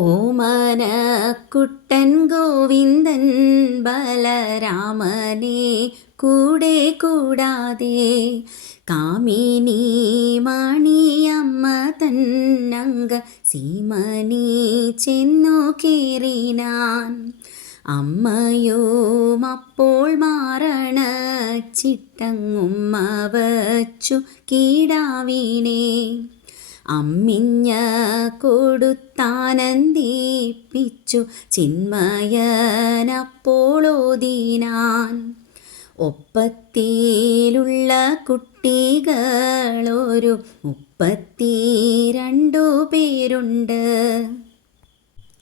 ഓമനക്കുട്ടൻ ഗോവിന്ദൻ ബലരാമനെ കൂടെ കൂടാതെ കാമിനി മണിയമ്മ തന്നങ്ക സീമനി ചെന്നു കീറിനാൻ. അമ്മയും അപ്പോൾ മാറണ ചിട്ടങ്ങുമ്മ വച്ചു കീടാവിനെ അമ്മിഞ്ഞ കൊടുത്താനന്ദിപ്പിച്ചു ചിന്മയനപ്പോളോതിനാൻ. ഒപ്പത്തിലുള്ള കുട്ടികളൊരു 32 പേരുണ്ട്.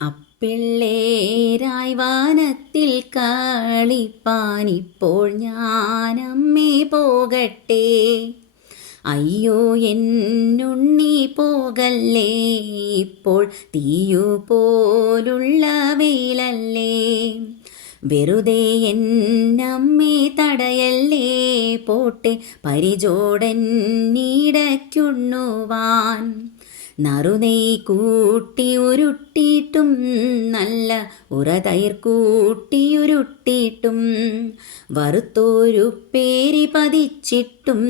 അപ്പിള്ളേരായി വനത്തിൽ കളിപ്പാനിപ്പോൾ ഞാനമ്മേ പോകട്ടെ. അയ്യോ എന്നുണ്ണി പോകല്ലേ, ഇപ്പോൾ തീയു പോലുള്ള വെയിലല്ലേ. വെറുതെ എന്നമ്മേ തടയല്ലേ, പോട്ടെ പരിചോടന്നീടയ്ക്കുണ്ണുവാൻ. നറുനെയ് കൂട്ടി ഉരുട്ടിയിട്ടും നല്ല ഉറതൈർ കൂട്ടിയുരുട്ടിയിട്ടും വറുത്തൊരു പേരി പതിച്ചിട്ടും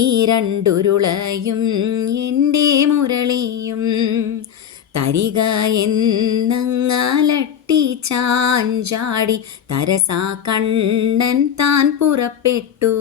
ഈ രണ്ടുരുളയും എൻ്റെ മുരളിയും തരിക എന്നങ്ങലട്ടി ചാഞ്ചാടി തരസാ കണ്ണൻ താൻ പുറപ്പെട്ടു.